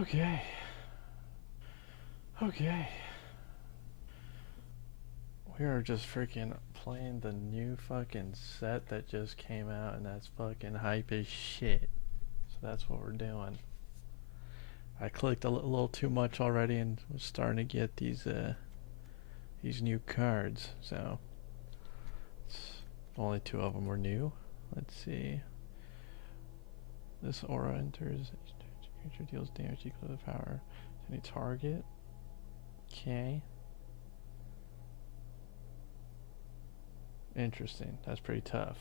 Okay. Okay. We are just freaking playing the new fucking set that just came out, and that's fucking hype as shit. So that's what we're doing. I clicked a little too much already and was starting to get these new cards. So only two of them were new. Let's see. This aura enters. Each creature deals damage equal to the power to any target. Okay. Interesting. That's pretty tough.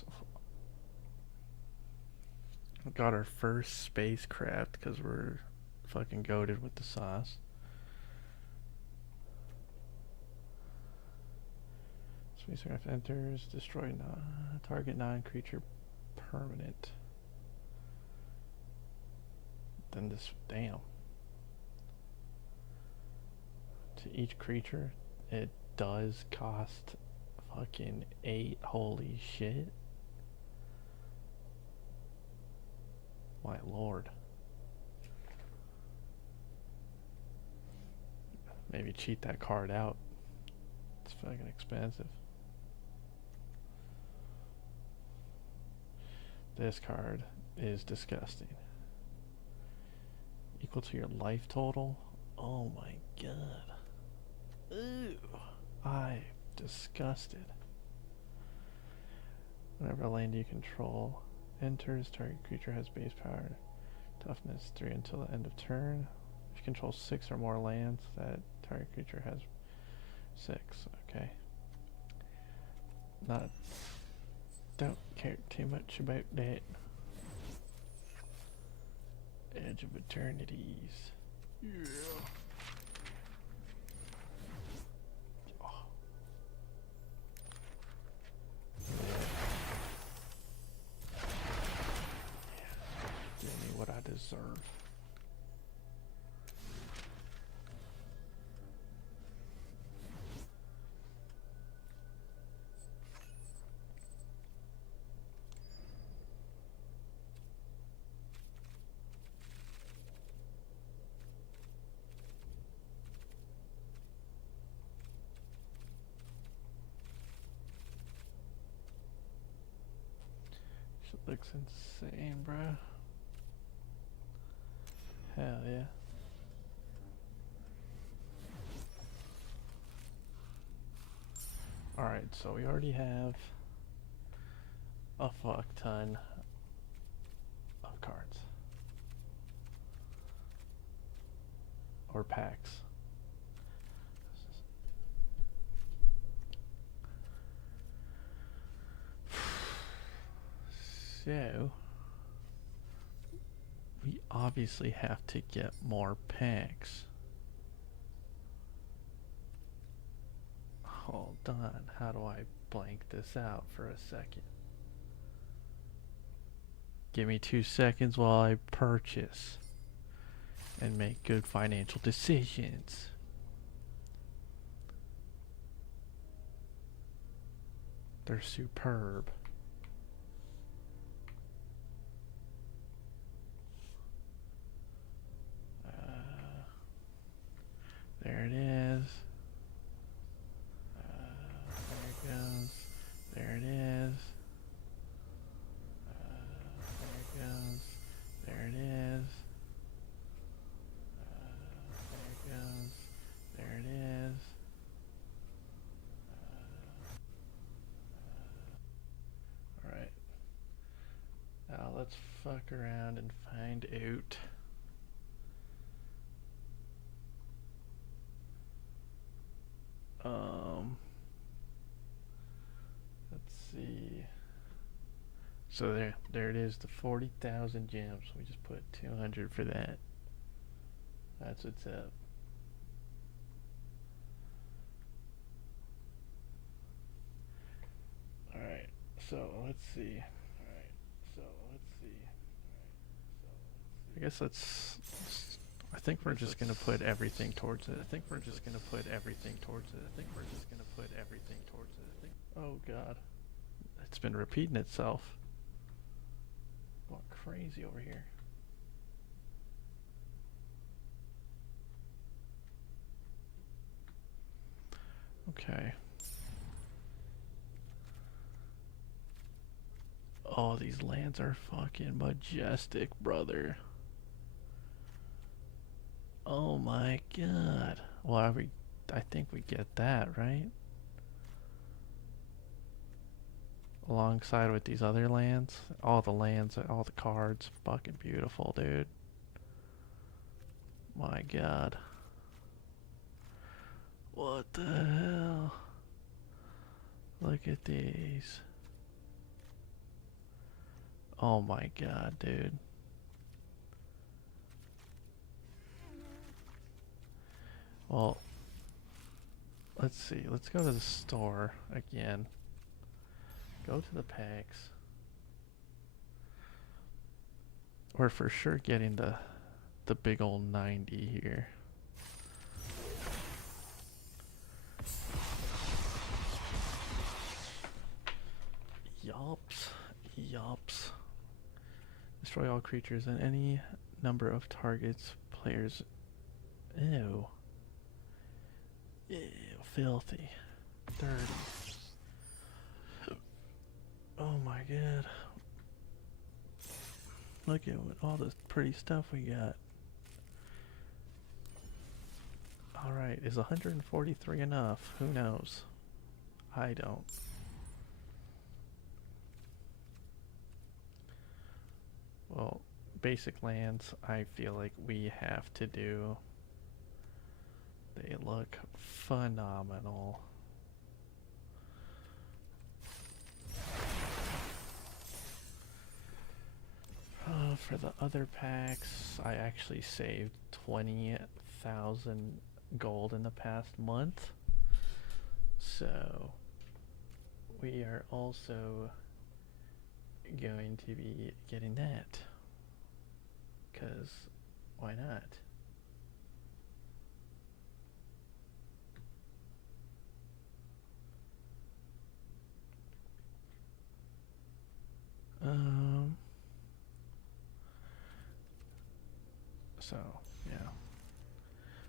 So, we got our first spacecraft because we're fucking goated with the sauce. Spacecraft enters, destroy target non-creature permanent. Then this, damn. To each creature, it does cost fucking 8. Holy shit. My lord. Maybe cheat that card out. It's fucking expensive. This card is disgusting. Equal to your life total? Oh my god. Ew. I'm disgusted. Whenever a land you control enters, target creature has base power. Toughness 3 until the end of turn. If you control 6 or more lands, that target creature has 6. Okay. Don't care too much about that. Edge of Eternities. Yeah. Oh. Give me what I deserve. Shit looks insane, bro. Hell yeah. Alright, so we already have a fuck ton of cards. Or packs. So, we obviously have to get more packs. Hold on, how do I blank this out for a second? Give me 2 seconds while I purchase and make good financial decisions. They're superb. There it is. There it goes. There it is. There it goes. There it is. There it goes. There it is. Alright. Now let's fuck around and find out. Let's see. So there it is, the 40,000 gems. We just put 200 for that. That's what's up. Alright, so let's see. I guess I think we're just gonna put everything towards it. Oh god. It's been repeating itself. Going crazy over here. Okay. Oh, these lands are fucking majestic, brother. Oh my god. Well, I think we get that, right? Alongside with these other lands. All the lands, all the cards. Fucking beautiful, dude. My god. What the hell? Look at these. Oh my god, dude. Well, let's see. Let's go to the store again. Go to the packs. We're for sure getting the big old 90 here. Yups. Yups. Destroy all creatures and any number of targets, players. Ew. Ew, filthy. Dirty. Oh my god. Look at all this pretty stuff we got. Alright, is 143 enough? Who knows? I don't. Well, basic lands, I feel like we have to do. They look phenomenal. For the other packs, I actually saved 20,000 gold in the past month. So, we are also going to be getting that. Because, why not? So, yeah.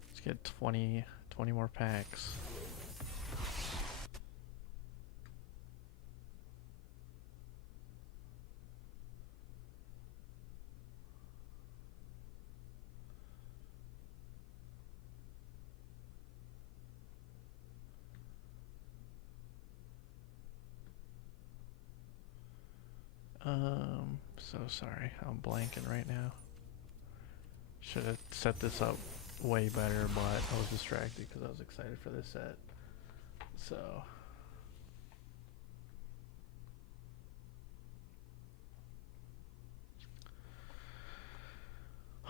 Let's get 20 more packs. So sorry, I'm blanking right now. Should have set this up way better, but I was distracted because I was excited for this set. So.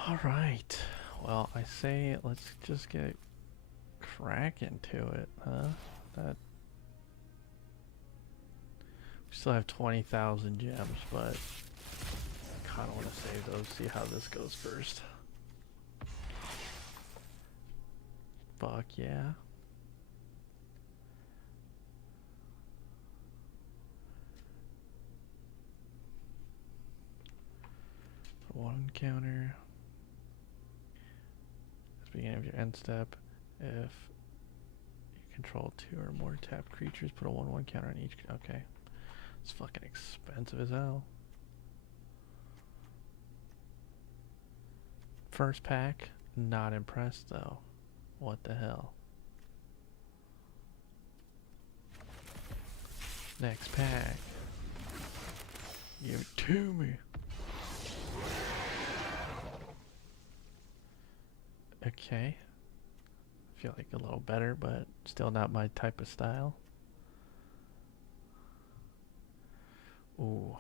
Alright. Well, I say let's just get cracking to it, huh? That. We still have 20,000 gems, but I kind of want to save those, see how this goes first. Fuck yeah. One counter. At the beginning of your end step, if you control 2 or more tapped creatures, put a 1/1 counter on each. Okay. It's fucking expensive as hell. First pack, not impressed though. What the hell? Next pack. Give it to me. Okay. I feel like a little better, but still not my type of style. Ooh.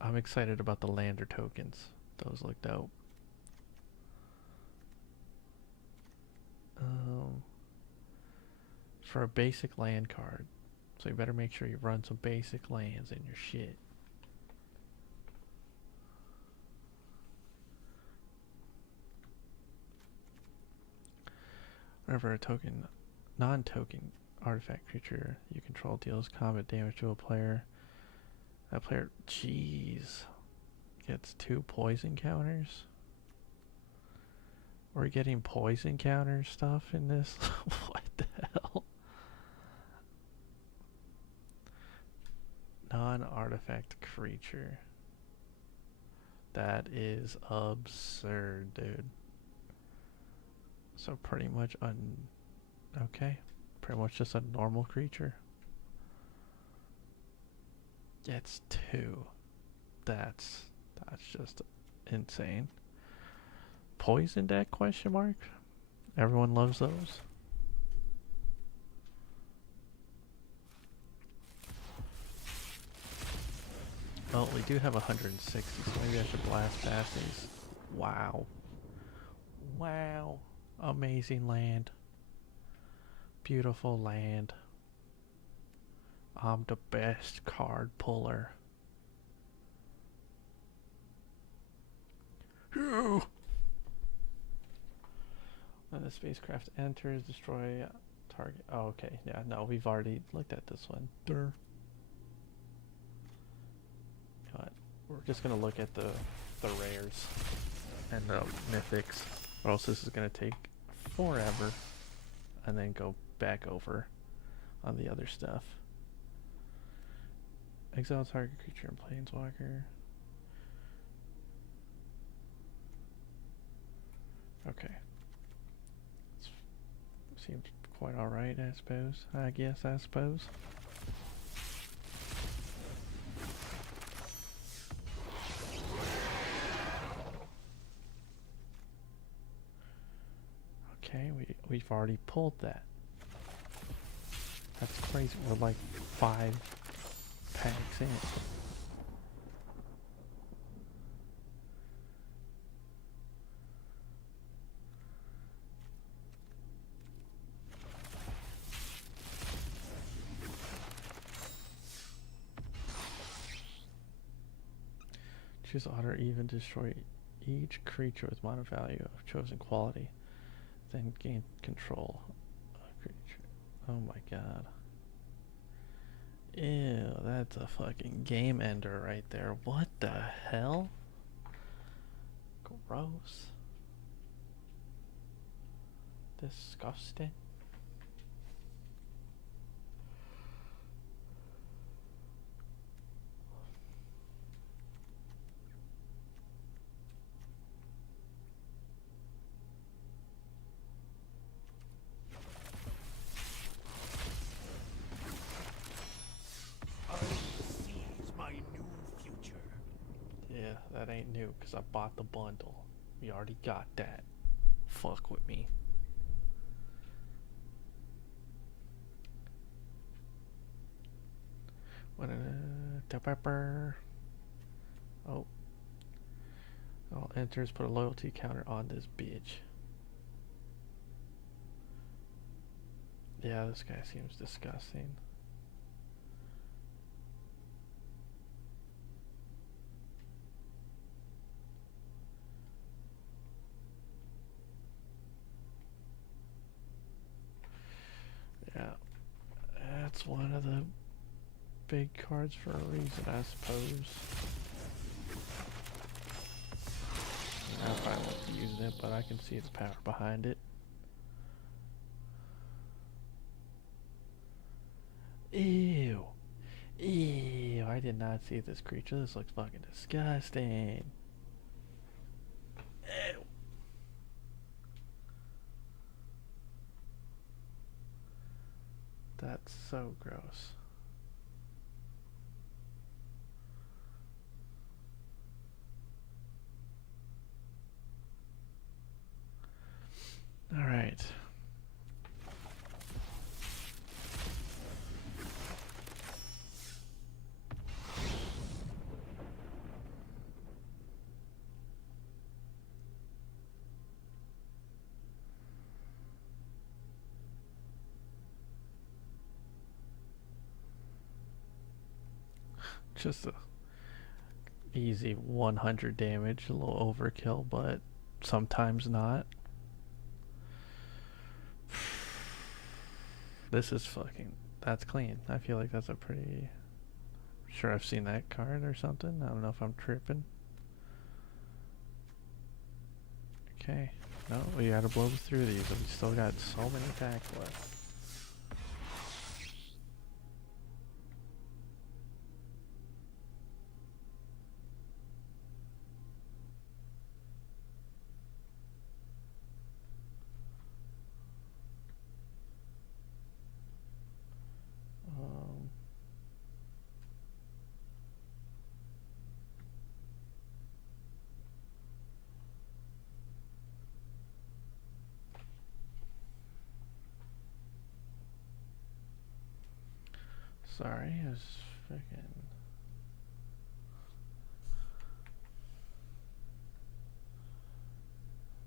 I'm excited about the lander tokens. Those look dope. For a basic land card. So you better make sure you run some basic lands in your shit. Whenever a token, non-token artifact creature you control deals combat damage to a player. That player, jeez, gets 2 poison counters. We're getting poison counter stuff in this? What the hell? Non-artifact creature. That is absurd, dude. So pretty much okay. Pretty much just a normal creature. Gets 2. That's just insane. Poison deck, question mark? Everyone loves those. Well, we do have 160, so maybe I should blast past these. Wow. Wow. Amazing land. Beautiful land. I'm the best card puller. When the spacecraft enters, destroy target. Oh, okay. Yeah, no, we've already looked at this one. Durr. But we're just gonna look at the rares and the mythics, or else this is gonna take forever, and then go back over on the other stuff. Exile target creature and planeswalker. Okay. Seems quite alright, I suppose. I suppose. Okay, we've already pulled that. That's crazy. We're like 5 packs in. Choose odd or even, destroy each creature with mono value of chosen quality, then gain control of creature. Oh my god. Ew, that's a fucking game ender right there. What the hell? Gross. Disgusting. That ain't new, because I bought the bundle. We already got that. Fuck with me. Oh. All enters, put a loyalty counter on this bitch. Yeah, this guy seems disgusting. Yeah, that's one of the big cards for a reason, I suppose. I probably won't be using it, but I can see the power behind it. Ew. Ew, I did not see this creature. This looks fucking disgusting. Ew. That's so gross. All right. Just a easy 100 damage, a little overkill, but sometimes not. This is fucking... That's clean. I feel like that's a pretty... Sure, I've seen that card or something. I don't know if I'm tripping. Okay. No, we gotta blow through these, but we still got so many packs left. Sorry, I was freaking...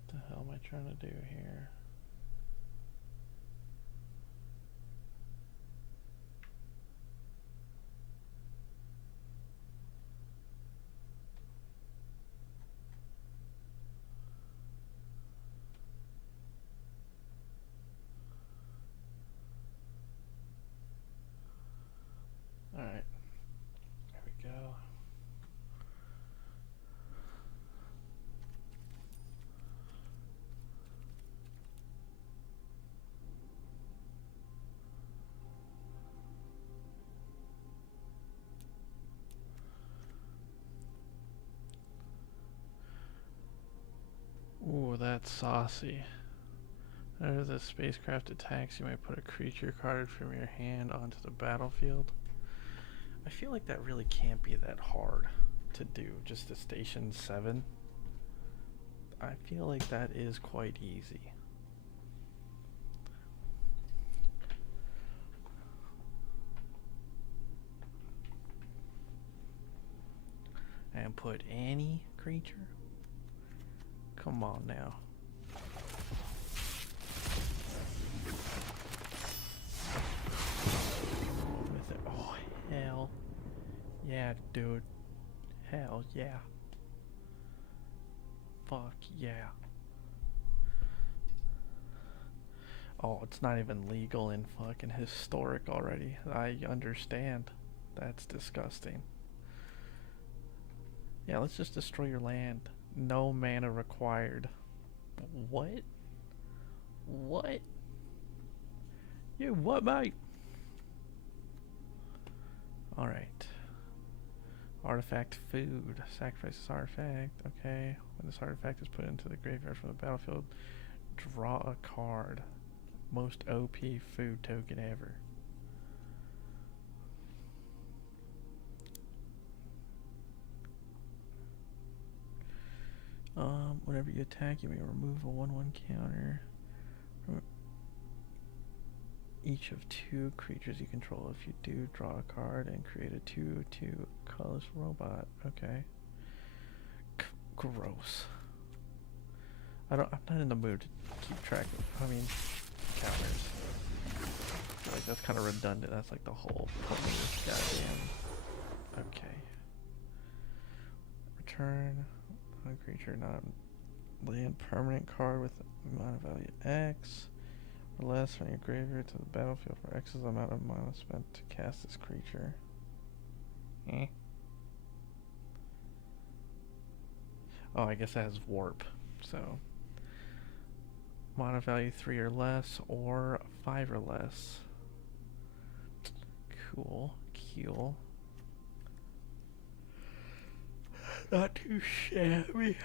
What the hell am I trying to do here? Alright. There we go. Ooh, that's saucy. As the spacecraft attacks, you may put a creature card from your hand onto the battlefield. I feel like that really can't be that hard to do, just a Station 7. I feel like that is quite easy. And put any creature? Come on now. With it. Oh, hell. Yeah, dude. Hell yeah. Fuck yeah. Oh, it's not even legal in fucking historic already. I understand. That's disgusting. Yeah, let's just destroy your land. No mana required. What? What? You what, mate? Alright. Artifact food. Sacrifice this artifact. Okay. When this artifact is put into the graveyard from the battlefield, draw a card. Most OP food token ever. Whenever you attack, you may remove a 1/1 counter from each of 2 creatures you control. If you do, draw a card and create a 2/2 colorless robot. Okay. Gross. I'm not in the mood to keep track of, counters. I feel like that's kind of redundant. That's like the whole point of this goddamn... Okay. Return one creature, not land permanent card with amount of value X or less from your graveyard to the battlefield for X's amount of mana spent to cast this creature. Oh, I guess that has warp. So mana value 3 or less or 5 or less. Cool. Cool. Not too shabby.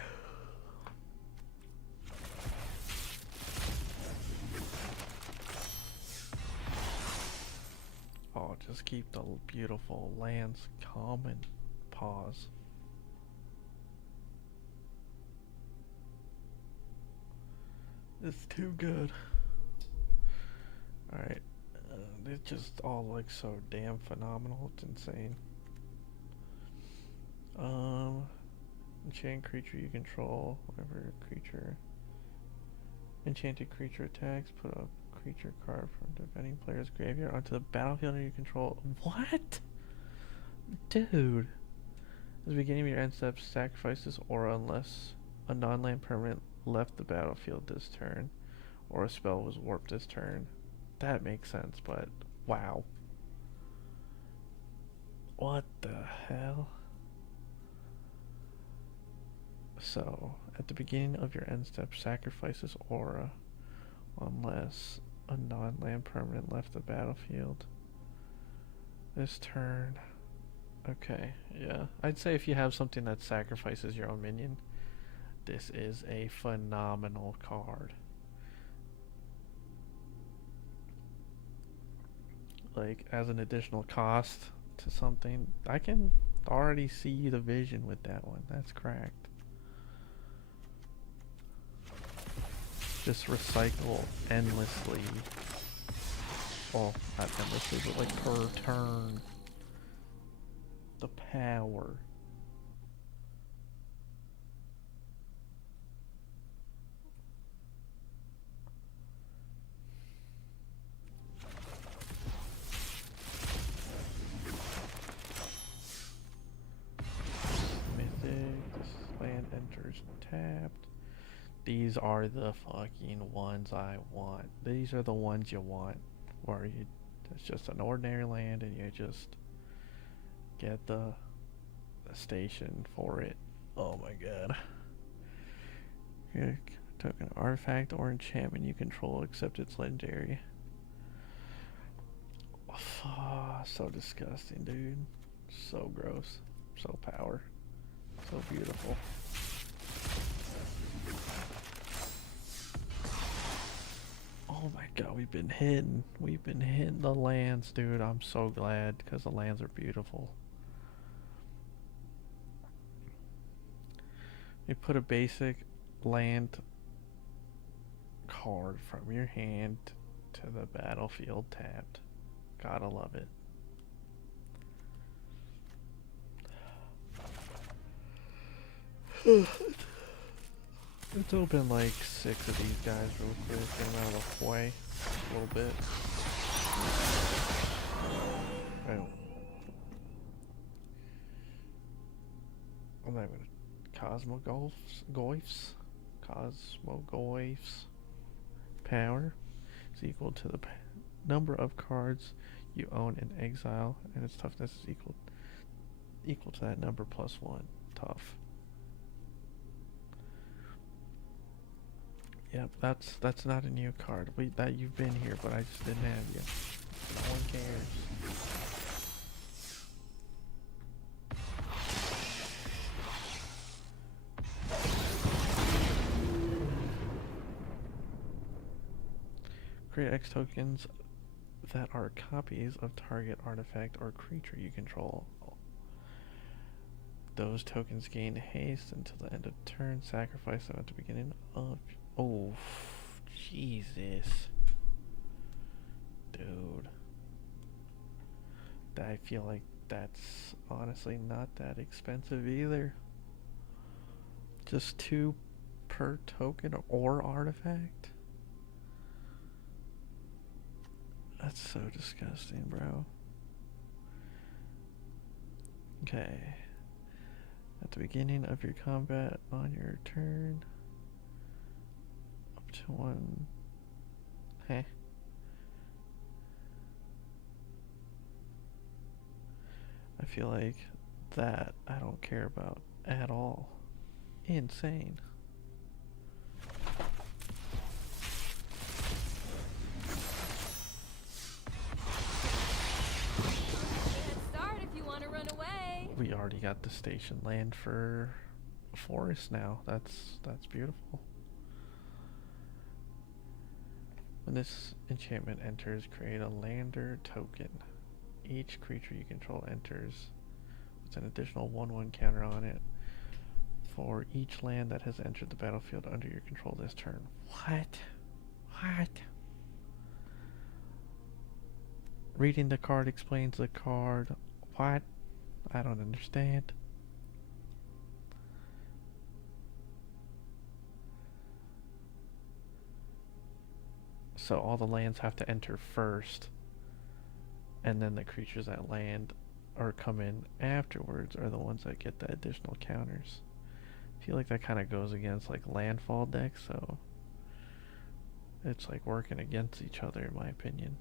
Oh, just keep the beautiful lands calm and pause. It's too good. Alright. It just all looks so damn phenomenal. It's insane. Enchant creature you control. Whenever a creature... Enchanted creature attacks, put a creature card from defending player's graveyard onto the battlefield under your control. What? Dude. At the beginning of your end step, sacrifice this aura unless a non-land permanent left the battlefield this turn, or a spell was warped this turn. That makes sense, but wow. What the hell? So, at the beginning of your end step, sacrifices aura unless a non-land permanent left the battlefield. This turn. Okay, yeah. I'd say if you have something that sacrifices your own minion, this is a phenomenal card. Like, as an additional cost to something, I can already see the vision with that one. That's cracked. Just recycle endlessly. Oh, not endlessly, but like per turn. The power. Mythic. This land enters tapped. These are the fucking ones I want. These are the ones you want. Where you, it's just an ordinary land and you just get the station for it. Oh my god. Your token artifact or enchantment you control except it's legendary. Oh, so disgusting, dude. So gross. So power. So beautiful. Oh my god, we've been hitting. We've been hitting the lands, dude. I'm so glad because the lands are beautiful. You put a basic land card from your hand to the battlefield tapped. Gotta love it. Let's open like 6 of these guys real quick. Get them out of the way a little bit. Oh. I'm not gonna Cosmogoyf's power is equal to the number of cards you own in exile, and its toughness is equal to that number plus 1. Tough. Yep, that's not a new card. That you've been here, but I just didn't have you. No one cares. Create X tokens that are copies of target artifact or creature you control. Those tokens gain haste until the end of turn. Sacrifice them at the beginning of... Oh, Jesus. Dude. I feel like that's honestly not that expensive either. Just 2 per token or artifact? That's so disgusting, bro. Okay. At the beginning of your combat on your turn, up to 1. Heh. I feel like that I don't care about at all. Insane. We already got the station land for a forest now. That's beautiful. When this enchantment enters, create a lander token. Each creature you control enters with an additional 1/1 counter on it for each land that has entered the battlefield under your control this turn. What? What? Reading the card explains the card. What? I don't understand. So all the lands have to enter first, and then the creatures that land or come in afterwards are the ones that get the additional counters. I feel like that kind of goes against like landfall decks, so it's like working against each other in my opinion.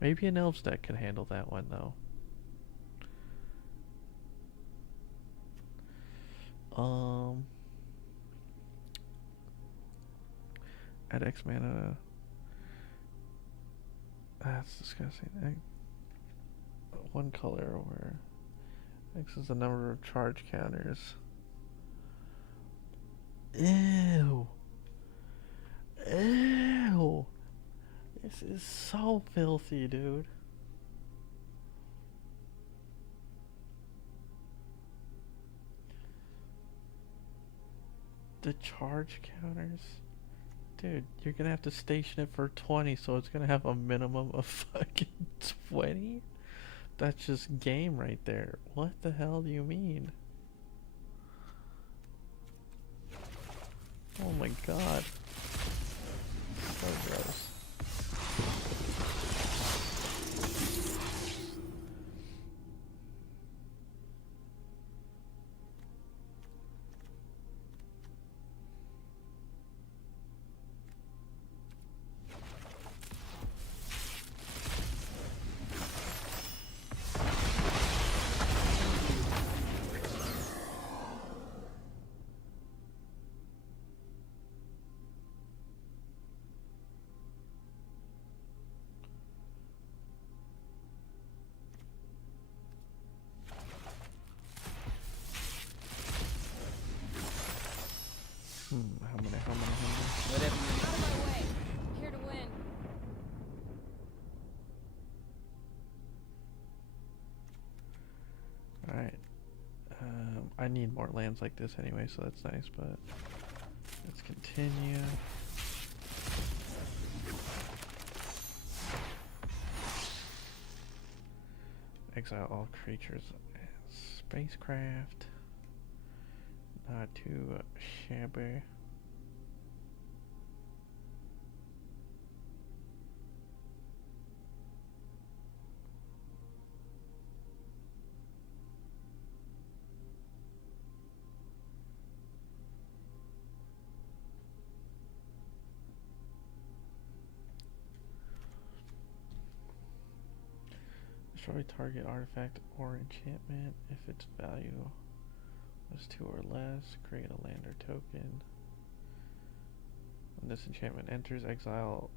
Maybe an elves deck could handle that one though. At X mana. That's disgusting. One color where X is the number of charge counters. Ew. Ew. This is so filthy, dude. The charge counters? Dude, you're gonna have to station it for 20, so it's gonna have a minimum of fucking 20? That's just game right there. What the hell do you mean? Oh my god. So gross. How many? Whatever you need. Out of my way. Here to win. Alright. I need more lands like this anyway, so that's nice, but let's continue. Exile all creatures and spacecraft. Not too shabby. Destroy target artifact or enchantment if its value was 2 or less. Create a land or token. When this enchantment enters, exile.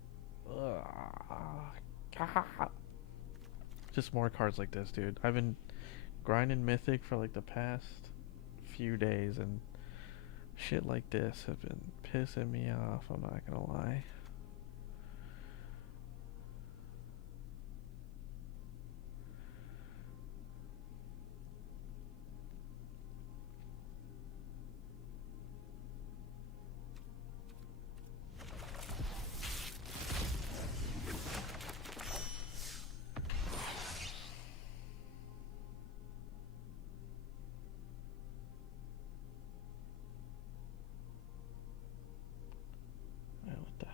Just more cards like this, dude. I've been grinding Mythic for like the past few days, and shit like this have been pissing me off. I'm not gonna lie.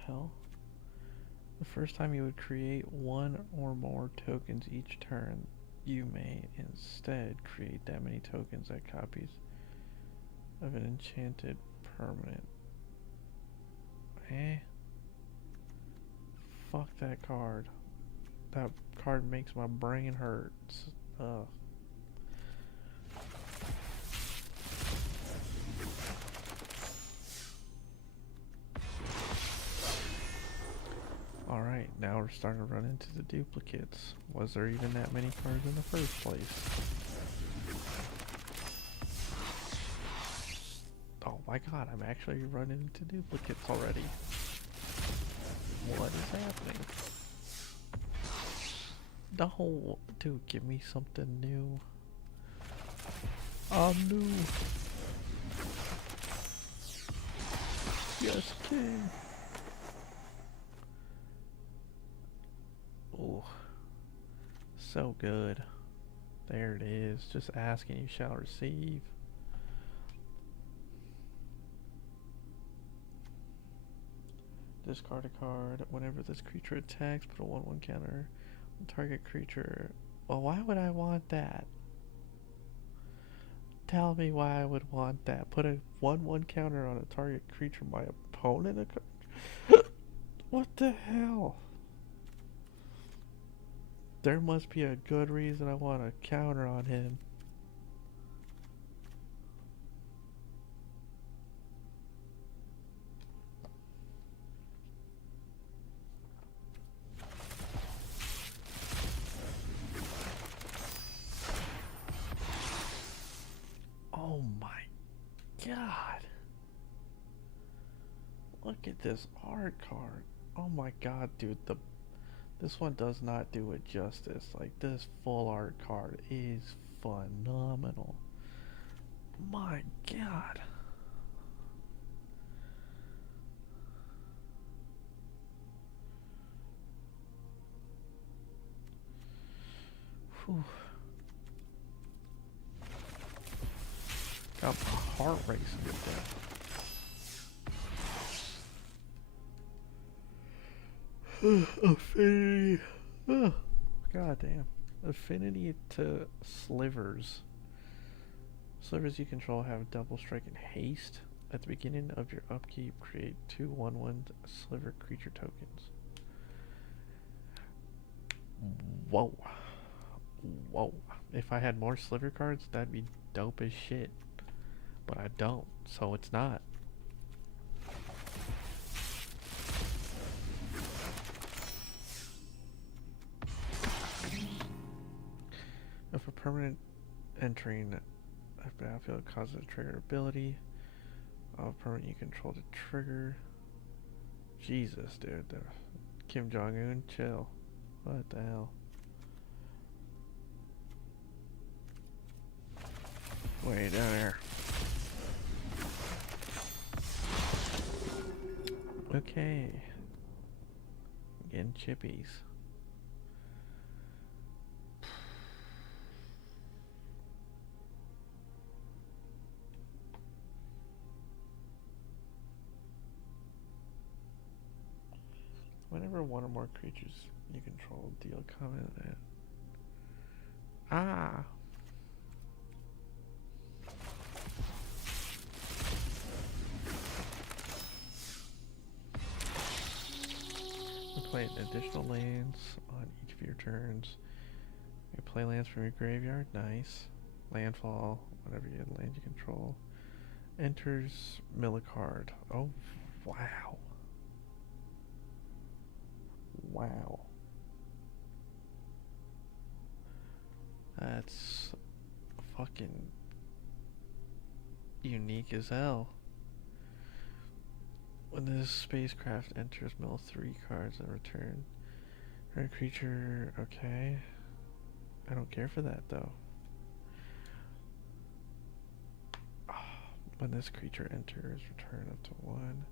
Hell. The first time you would create one or more tokens each turn, you may instead create that many tokens as copies of an enchanted permanent. Eh? Fuck that card. That card makes my brain hurt. Ugh. Alright, now we're starting to run into the duplicates. Was there even that many cards in the first place? Oh my god, I'm actually running into duplicates already. What is happening? No, dude, give me something new. I'm new. Yes, king. Oh, so good. There it is. Just ask and you shall receive. Discard a card. Whenever this creature attacks, put a 1/1 counter on target creature. Well, why would I want that? Tell me why I would want that. Put a 1/1 counter on a target creature my opponent What the hell? There must be a good reason I want to counter on him. Oh my god. Look at this art card. Oh my god, dude, this one does not do it justice. Like, this full art card is phenomenal. My god. Whew. Got my heart racing with that. Affinity. Oh, god damn. Affinity to slivers. Slivers you control have double strike and haste. At the beginning of your upkeep, create 2 1/1 sliver creature tokens. Whoa. Whoa. If I had more sliver cards, that'd be dope as shit. But I don't, so it's not. If a permanent entering a battlefield causes a trigger ability, a permanent you control to trigger. Jesus, dude. Kim Jong-un, chill. What the hell? Way down there. Okay. Getting chippies. Whenever one or more creatures you control deal combat at. Ah! You play additional lands on each of your turns. You play lands from your graveyard, nice. Landfall, whenever you have land you control. Enters, mill a card. Oh, wow. Wow. That's fucking unique as hell. When this spacecraft enters, mill 3 cards and return. Her creature, okay. I don't care for that though. When this creature enters, return up to 1.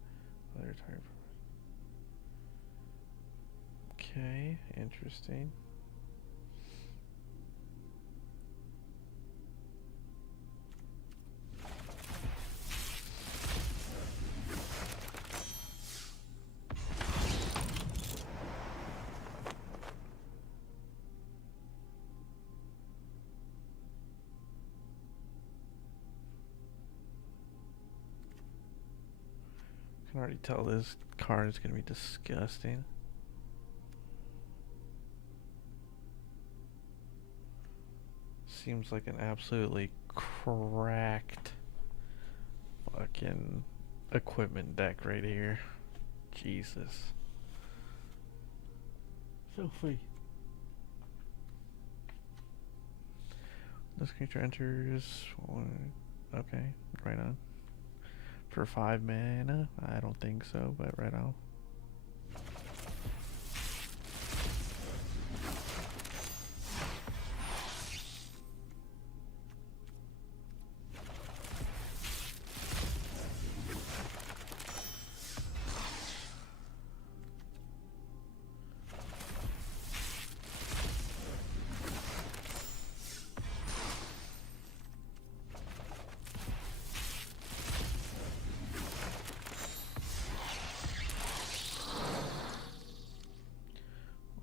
Other target. Okay, interesting. I can already tell this card is going to be disgusting. Seems like an absolutely cracked fucking equipment deck right here. Jesus. Filthy. This creature enters one. Okay, right on. For 5 mana? I don't think so, but right on.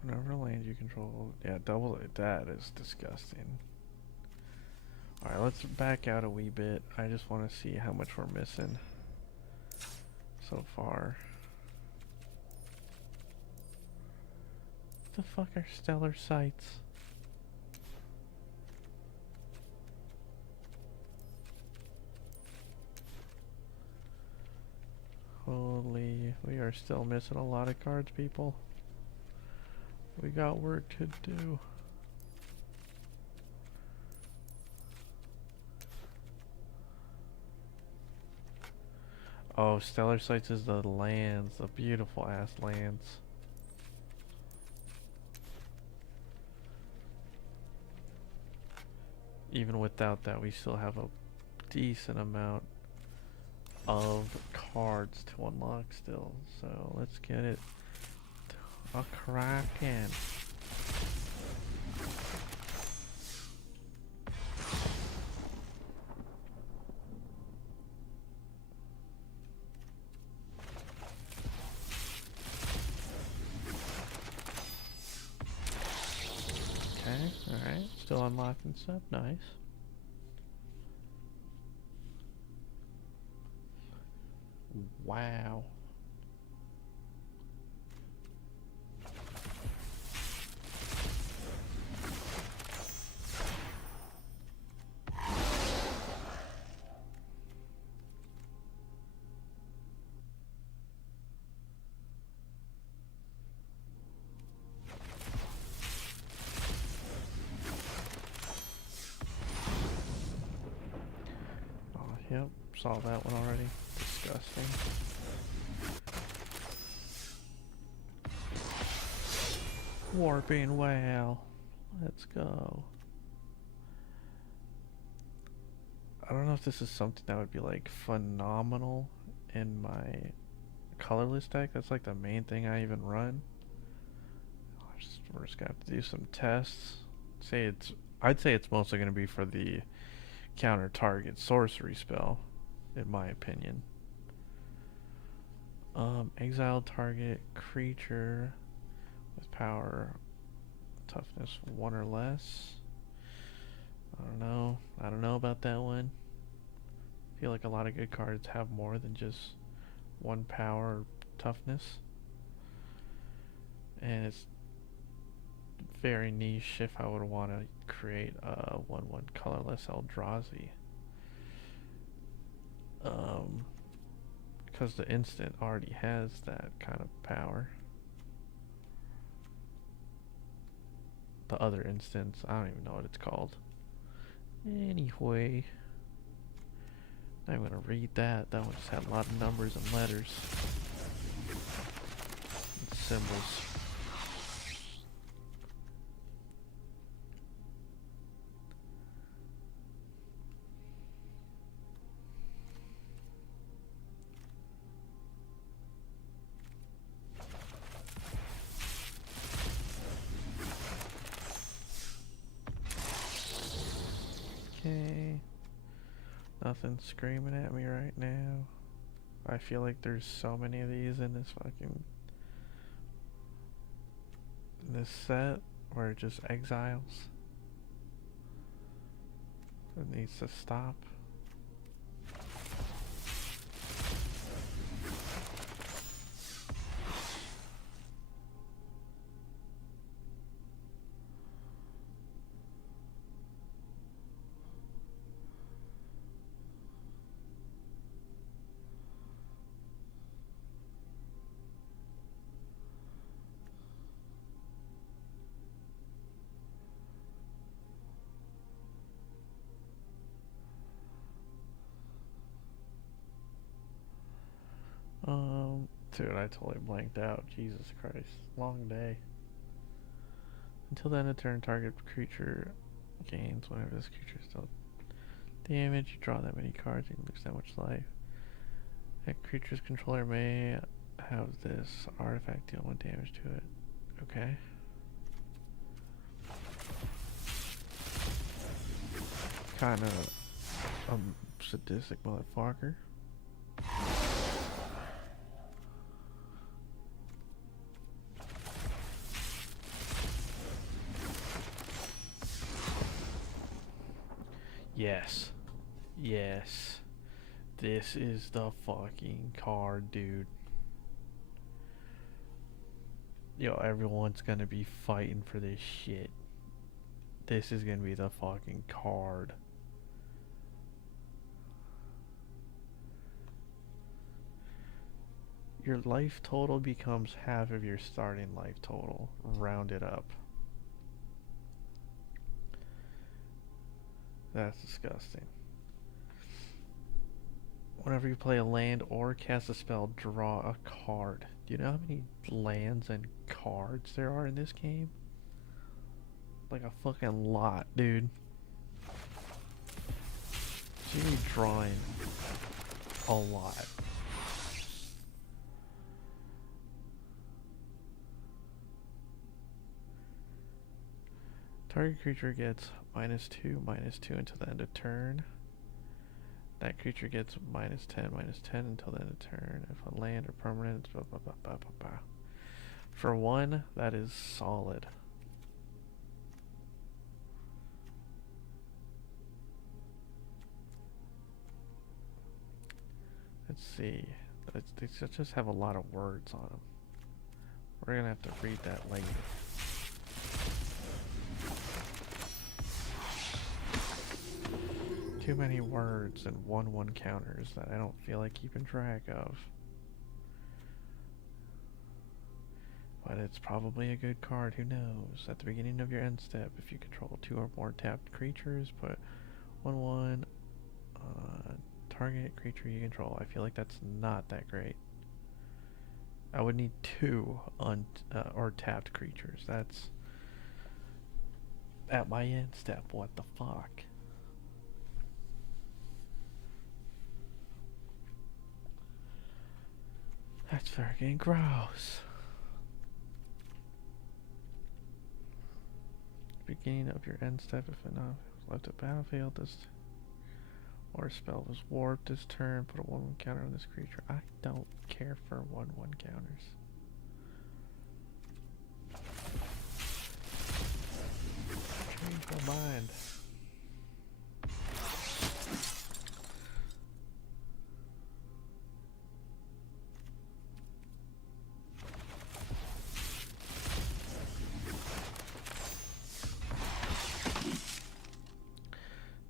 Whenever land you control, yeah, double it. That is disgusting. Alright, let's back out a wee bit. I just want to see how much we're missing so far. the fuck are stellar sights? Holy, we are still missing a lot of cards, people. We got work to do. Oh, stellar sights is the lands, the beautiful ass lands. Even without that, we still have a decent amount of cards to unlock still. So let's get it a crackin'. Okay, alright. Still unlocking stuff. Nice. Wow. Oh, yep. Saw that one already. Disgusting. Warping whale. Let's go. I don't know if this is something that would be like phenomenal in my colorless deck. That's like the main thing I even run. We're just gonna have to do some tests. I'd say it's mostly gonna be for the counter target sorcery spell, in my opinion. Exile target creature with power toughness 1 or less. I don't know about that one. I feel like a lot of good cards have more than just 1 power or toughness. And it's very niche if I would want to create a 1/1 colorless Eldrazi. Because the instant already has that kind of power. The other instance, I don't even know what it's called. Anyway, I'm gonna read that. That one just had a lot of numbers and letters and symbols. Okay. Nothing screaming at me right now. I feel like there's so many of these in this set where it just exiles. It needs to stop. Dude, I totally blanked out. Jesus Christ. Long day. Until then, a turn target creature gains whenever this creature is dealt damage. You draw that many cards, you lose that much life. That creature's controller may have this artifact deal 1 damage to it. Okay. Kinda a sadistic motherfucker. Yes. Yes. This is the fucking card, dude. Yo, everyone's gonna be fighting for this shit. This is gonna be the fucking card. Your life total becomes half of your starting life total. Round it up. That's disgusting. Whenever you play a land or cast a spell, draw a card. Do you know how many lands and cards there are in this game? Like a fucking lot, dude. So you're drawing a lot. Target creature gets -2, -2 until the end of turn. That creature gets -10 until the end of turn. If a land or permanent, blah, blah, blah, blah, blah, blah. For one, that is solid. Let's see. They just have a lot of words on them. We're gonna have to read that later. Too many words and 1/1 counters that I don't feel like keeping track of. But it's probably a good card, who knows? At the beginning of your end step, if you control 2 or more tapped creatures, put 1/1 target creature you control. I feel like that's not that great. I would need 2 or tapped creatures. That's at my end step. What the fuck? That's fucking gross. Beginning of your end step, if enough left the battlefield, this or spell was warped this turn, put a 1/1 counter on this creature. I don't care for 1/1 counters. Change my mind.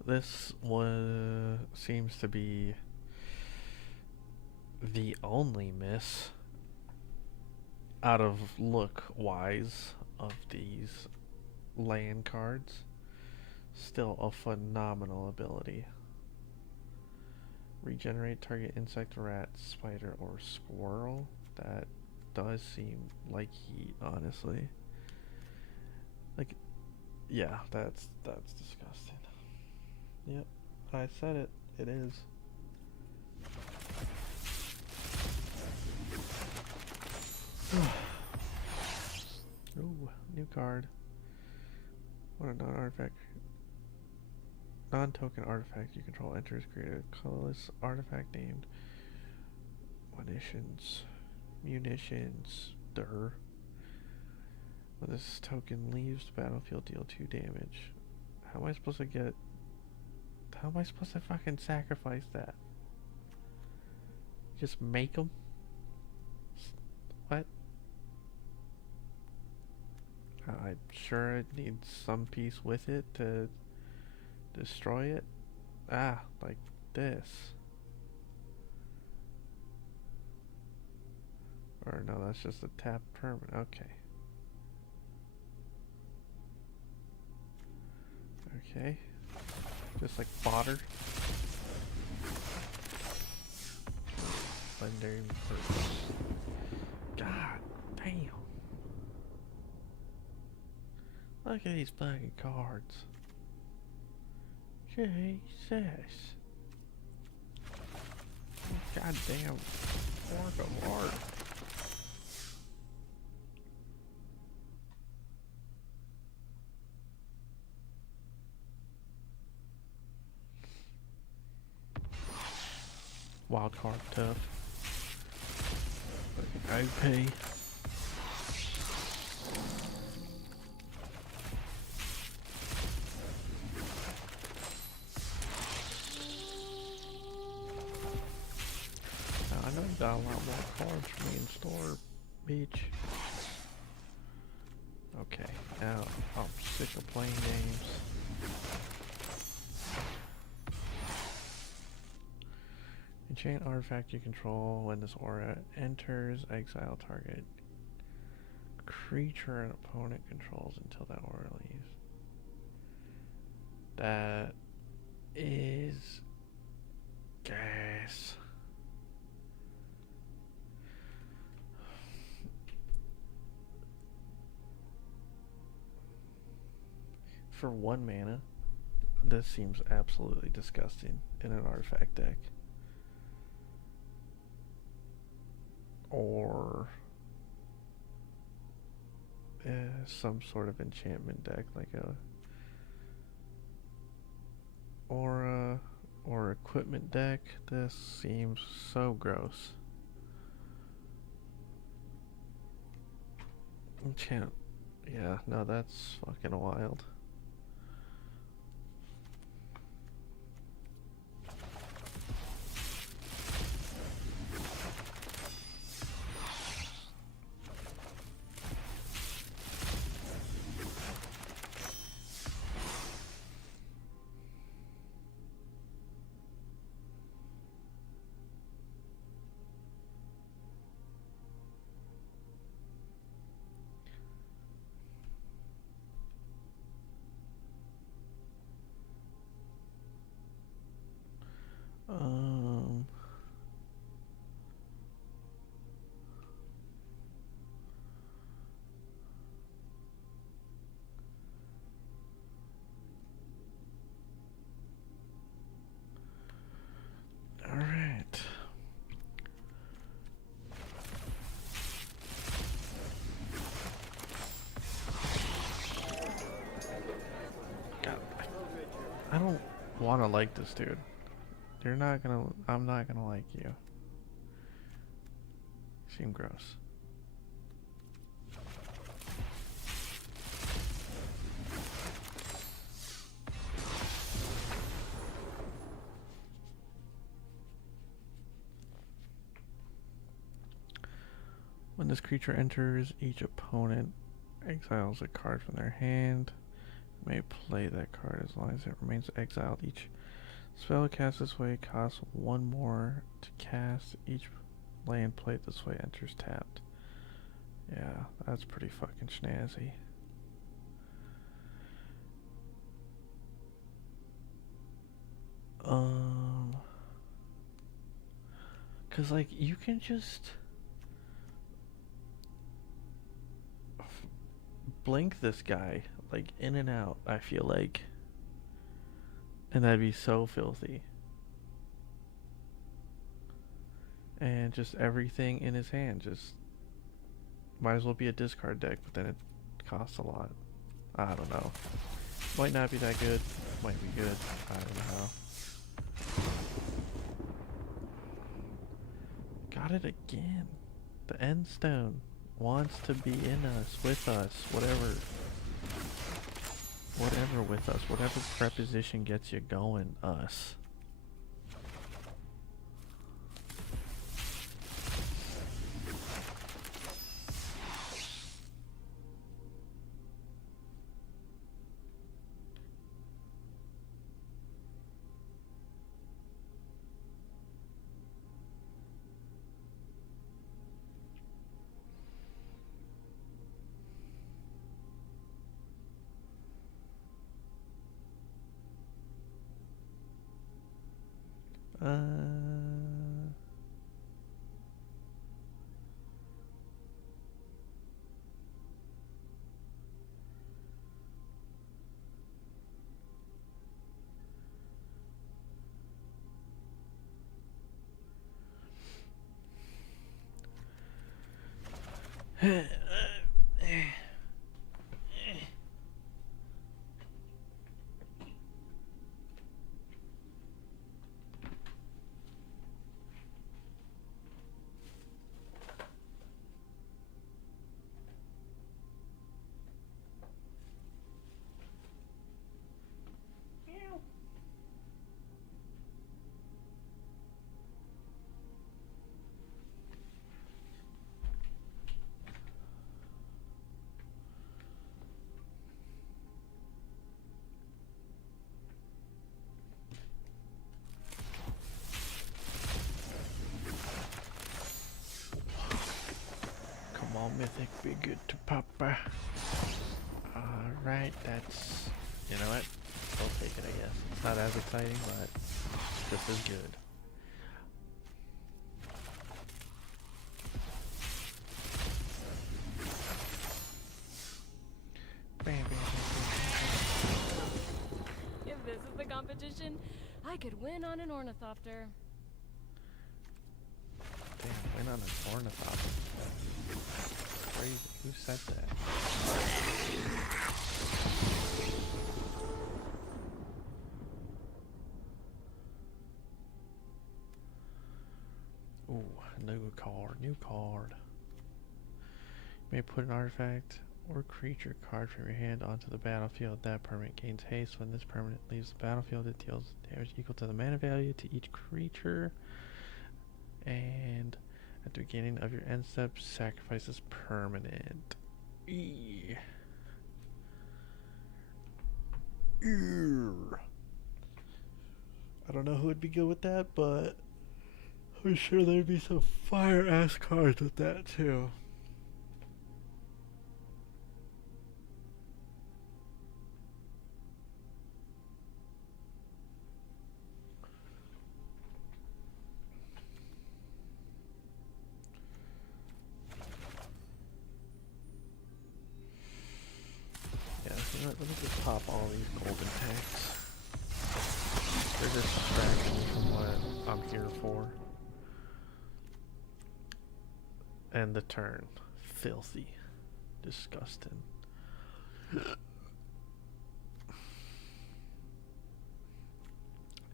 This seems to be the only miss out of look-wise of these land cards. Still a phenomenal ability. Regenerate target insect, rat, spider, or squirrel. That does seem like heat, honestly. Like, yeah, that's disgusting. Yep, I said it. It is. Ooh, new card. What a non-artifact. Non-token artifact you control enters, create a colorless artifact named Munitions. When this token leaves the battlefield, deal 2 damage. How am I supposed to get... How am I supposed to fucking sacrifice that? Just make them? What? I'm sure it needs some piece with it to destroy it. Ah, like this. Or no, that's just a tap permanent. Okay. Okay. Just like fodder. Legendary purpose. God damn. Look at these fucking cards. Jesus. Goddamn work of art. Wild card tough. Fucking OP. Now, I know you got a lot more cards for me in store, bitch. out. I'm sick of playing games. Enchant artifact you control. When this aura enters, exile target creature an opponent controls until that aura leaves. That is gas. For 1 mana, this seems absolutely disgusting in an artifact deck. Or some sort of enchantment deck, like a aura or equipment deck. This seems so gross. Enchant. Yeah, no, that's fucking wild. Um, all right. God, I don't want to like this dude. You're not gonna. I'm not gonna like you. You seem gross. When this creature enters, each opponent exiles a card from their hand. You may play that card as long as it remains exiled. Each spell cast this way costs 1 more to cast. Each land played this way enters tapped. Yeah, that's pretty fucking snazzy. Cause like you can just blink this guy like in and out, I feel like. And that'd be so filthy. And just everything in his hand just might as well be a discard deck, but then it costs a lot. I don't know. Might not be that good. Might be good. I don't know. Got it again. The end stone wants to be in us, with us, whatever. Whatever with us. Whatever preposition gets you going, us. Music be good to Papa. Alright, that's... You know what? I'll take it, I guess. It's not as exciting, but just as good. If this is the competition, I could win on an ornithopter. Damn, win on an ornithopter. Crazy. Who said that? Ooh, new card, new card. You may put an artifact or creature card from your hand onto the battlefield. That permanent gains haste. When this permanent leaves the battlefield, it deals damage equal to the mana value to each creature. And at the beginning of your end step, sacrifice this permanent. Eee. I don't know who would be good with that, but I'm sure there'd be some fire ass cards with that too. Yeah, so let me just pop all these golden tags. They're just distracting me from what I'm here for. And the turn. Filthy. Disgusting.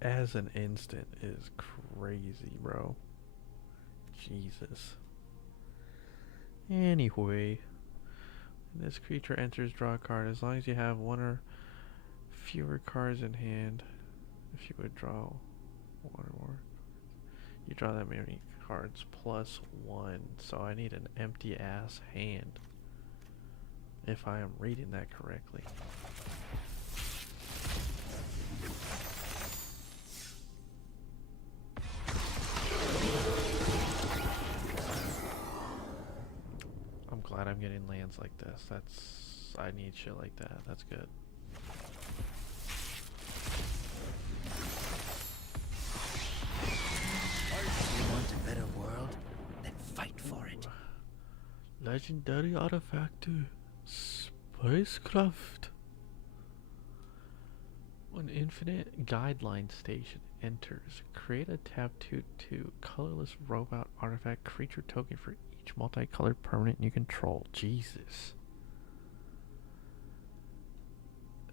As an instant is crazy, bro. Jesus. Anyway. When this creature enters, draw a card. As long as you have one or fewer cards in hand. If you would draw one or more, you draw that many cards plus one. So I need an empty ass hand. If I am reading that correctly. I'm glad I'm getting lands like this. I need shit like that. That's good. Better world, then fight for it. Legendary artifact spacecraft. When Infinite Guideline Station enters, create a tap 2/2 colorless robot artifact creature token for each multicolored permanent you control. Jesus.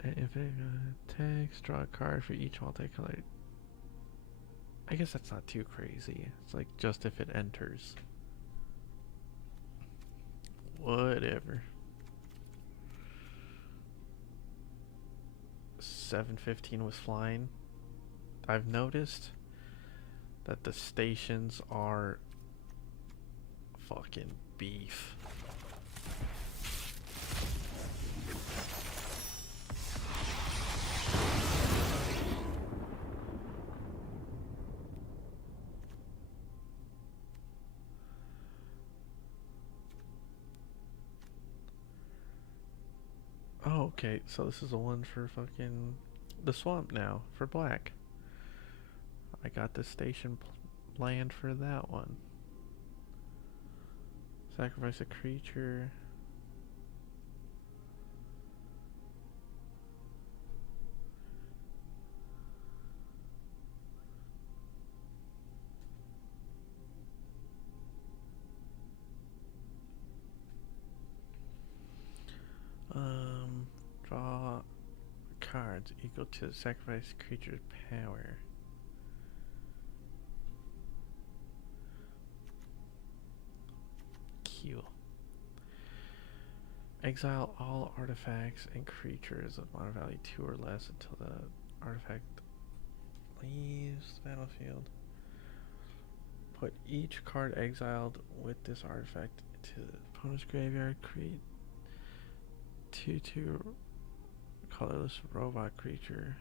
If it attacks, draw a card for each multicolored. I guess that's not too crazy. It's like just if it enters. Whatever. 715 was flying. I've noticed that the stations are fucking beef. Oh, okay, so this is the one for fucking the swamp now, for black. I got the station land for that one. Sacrifice a creature. Draw cards equal to the sacrifice creature's power. Q. Exile all artifacts and creatures of mana value 2 or less until the artifact leaves the battlefield. Put each card exiled with this artifact into the opponent's graveyard. Create 2/2 colorless robot creature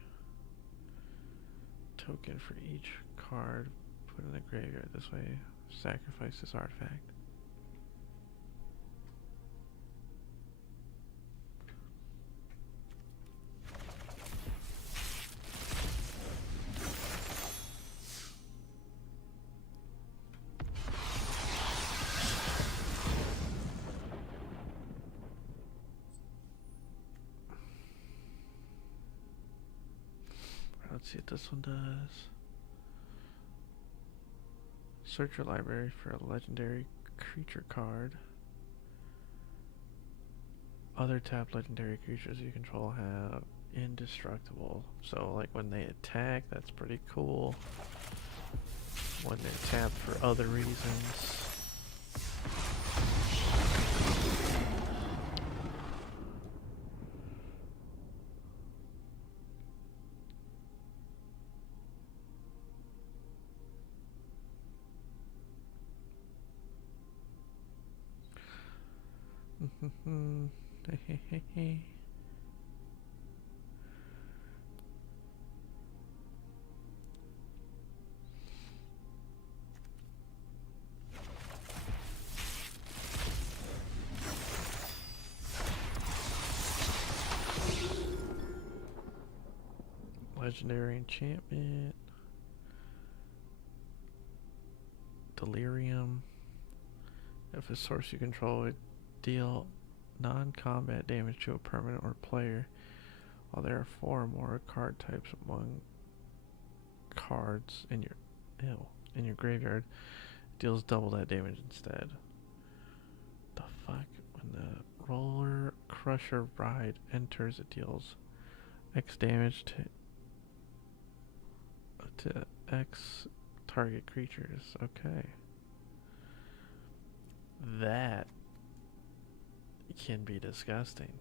token for each card. Put in the graveyard. This way, sacrifice this artifact. see what this one does. Search your library for a legendary creature card. Other tapped legendary creatures you control have indestructible. So like when they attack, that's pretty cool. When they're tapped for other reasons. Legendary enchantment. Delirium. If a source you control would deal non-combat damage to a permanent or player, while there are 4 or more card types among cards in your graveyard, it deals double that damage instead. The fuck? When the Roller Crusher Ride enters, it deals X damage to X target creatures. Okay. That can be disgusting.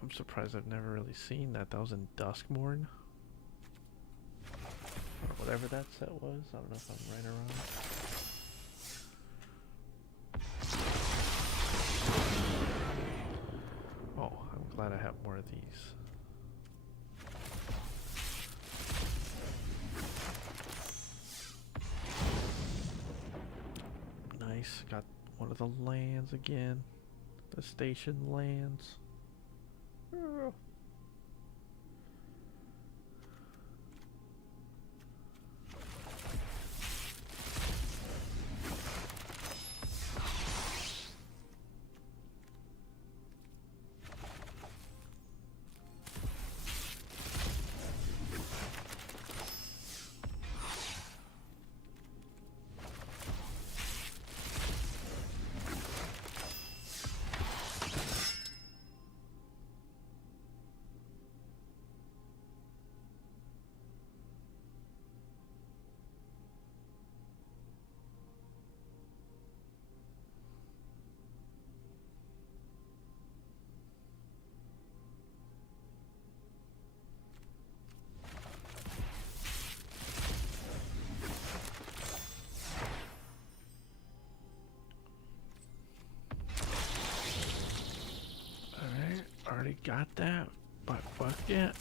I'm surprised I've never really seen that. That was in Duskmorn. Or whatever that set was. I don't know if I'm right or wrong. Oh, I'm glad I have more of these. Nice. Got one of the lands again. The station lands. Already got that, but fuck it.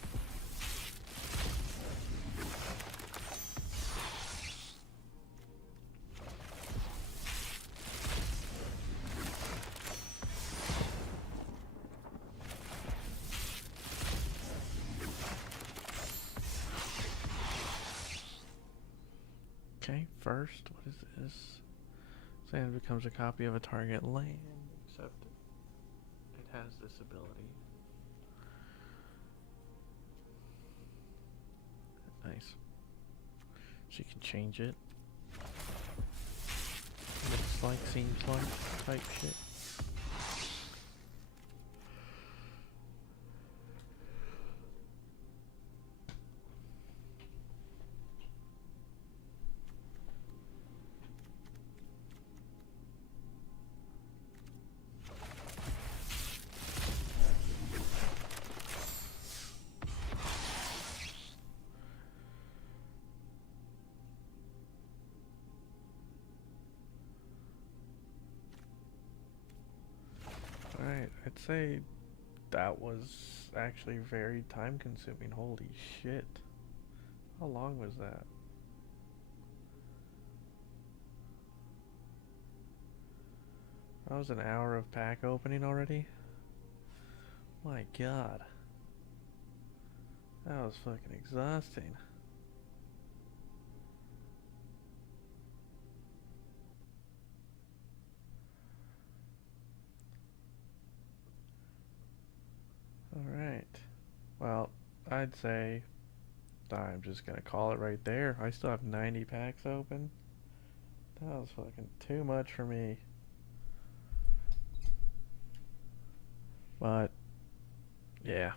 Okay, first, what is this? Sand becomes a copy of a target land, except it has this ability. Nice. So you can change it. Looks like, seems like, type shit. Alright, I'd say that was actually very time consuming. Holy shit. How long was that? That was an hour of pack opening already? My god. That was fucking exhausting. Alright. Well, I'd say I'm just gonna call it right there. I still have 90 packs open. That was fucking too much for me. But yeah,